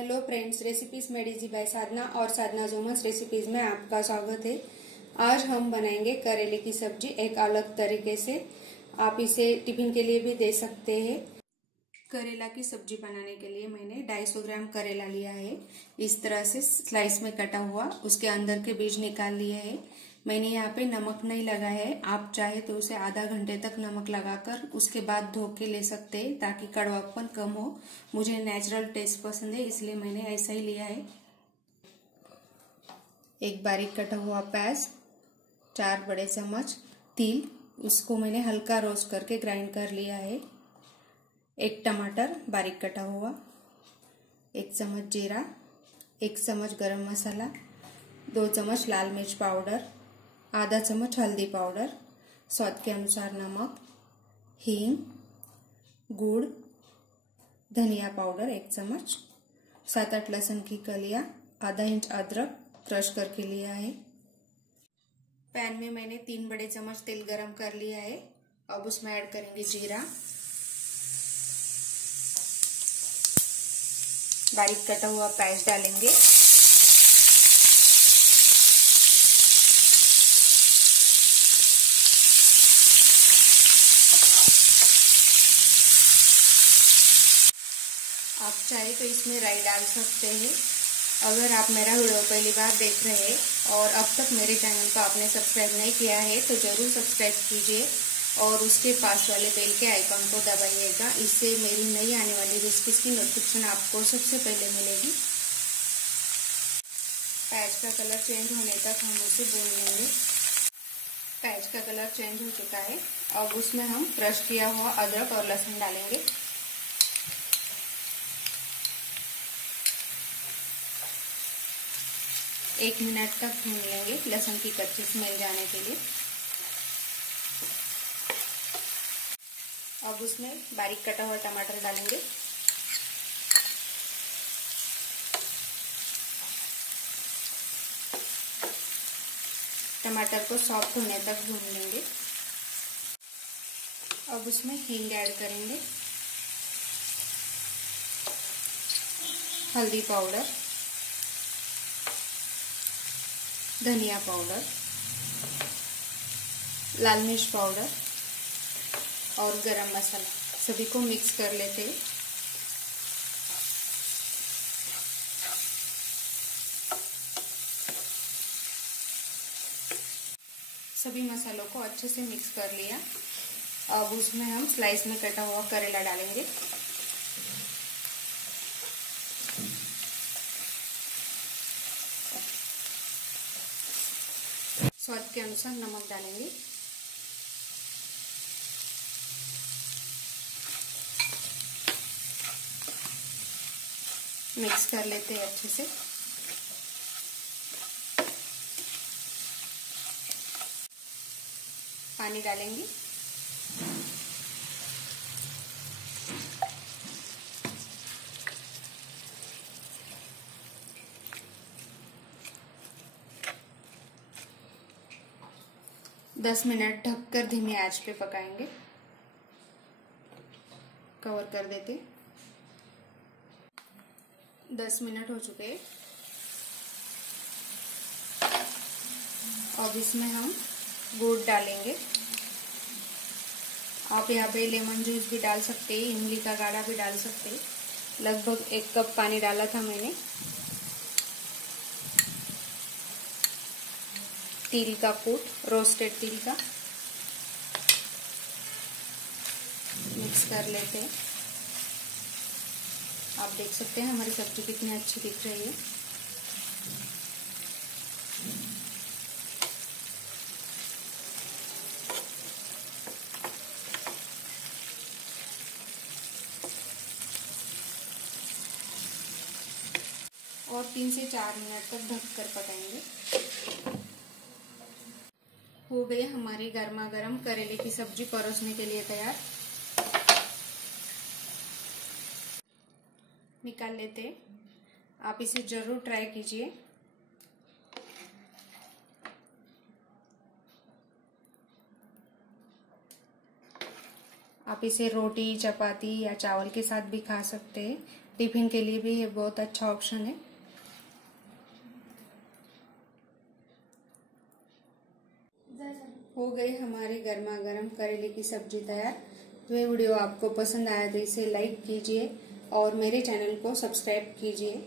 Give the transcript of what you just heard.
Hello friends, recipes made easy by Sadhana और Sadhana जोमस recipes में आपका स्वागत है। आज हम बनाएंगे करेले की सब्जी एक अलग तरीके से। आप इसे टिफिन के लिए भी दे सकते हैं। करेला की सब्जी बनाने के लिए मैंने 250 ग्राम करेला लिया है। इस तरह से स्लाइस में कटा हुआ, उसके अंदर के बीज निकाल लिए हैं। मैंने यहाँ पे नमक नहीं लगाया है। आप चाहे तो उसे आधा घंटे तक नमक लगाकर उसके बाद धो के ले सकते हैं ताकि कड़वापन कम हो। मुझे नेचुरल टेस्ट पसंद है, इसलिए मैंने ऐसा ही लिया है। एक बारीक कटा हुआ प्याज, 4 बड़े चम्मच तिल, उसको मैंने हल्का रोस्ट करके ग्राइंड कर लिया है। एक टमाटर बारीक कटा हुआ, 1 चम्मच जीरा, 1 चम्मच गरम मसाला, 2 चम्मच लाल मिर्च पाउडर, आधा चम्मच हल्दी पाउडर, स्वाद के अनुसार नमक, हींग, गुड़, धनिया पाउडर 1 चम्मच, 7-8 लहसुन की कलियां, आधा इंच अदरक क्रश करके लिया है। पैन में मैंने 3 बड़े चम्मच तेल गरम कर लिया है। अब उसमें ऐड करेंगे जीरा, बारीक कटा हुआ प्याज डालेंगे, आप चाहे तो इसमें राई डाल सकते हैं। अगर आप मेरा वीडियो पहली बार देख रहे हैं और अब तक मेरे चैनल को आपने सब्सक्राइब नहीं किया है तो जरूर सब्सक्राइब कीजिए और उसके पास वाले बेल के आइकन को दबाइएगा। इससे मेरी नई आने वाली रेसिपीज की नोटिफिकेशन आपको सबसे पहले मिलेगी। प्याज का कलर चेंज होने तक हम उसे भून लेंगे। प्याज का कलर चेंज हो चुका है। अब उसमें हम क्रश किया हुआ अदरक और लहसुन डालेंगे। एक मिनट तक भून लेंगे लहसुन की कच्ची स्मेल जाने के लिए। अब उसमें बारीक कटा हुआ टमाटर डालेंगे। टमाटर को सॉफ्ट होने तक भून लेंगे। अब उसमें हींग ऐड करेंगे, हल्दी पाउडर, धनिया पाउडर, लाल मिर्च पाउडर और गरम मसाला, सभी को मिक्स कर लेते हैं। सभी मसालों को अच्छे से मिक्स कर लिया। अब उसमें हम स्लाइस में कटा हुआ करेला डालेंगे। स्वाद के अनुसार नमक डालेंगे। मिक्स कर लेते हैं अच्छे से। पानी डालेंगे। दस मिनट ढककर धीमी आंच पे पकाएंगे। कवर कर देते। 10 मिनट हो चुके हैं। अब इसमें हम गुड़ डालेंगे। आप यहाँ पे लेमन जूस भी डाल सकते हैं, इमली का काढ़ा भी डाल सकते हैं। लगभग 1 कप पानी डाला था मैंने। तिल का कूट, रोस्टेड तिल का, मिक्स कर लेते हैं। आप देख सकते हैं हमारी सब्जी कितनी अच्छी दिख रही है। और 3 से 4 मिनट तक ढककर पकाएंगे। हो गए हमारी गर्मा गर्म करेले की सब्जी परोसने के लिए तैयार। निकाल लेते हैं। आप इसे जरूर ट्राई कीजिए। आप इसे रोटी, चपाती या चावल के साथ भी खा सकते हैं। टिफिन के लिए भी ये बहुत अच्छा ऑप्शन है। हो गई हमारी गर्मा गर्म करेले की सब्जी तैयार। तो ये वीडियो आपको पसंद आया तो इसे लाइक कीजिए और मेरे चैनल को सब्सक्राइब कीजिए।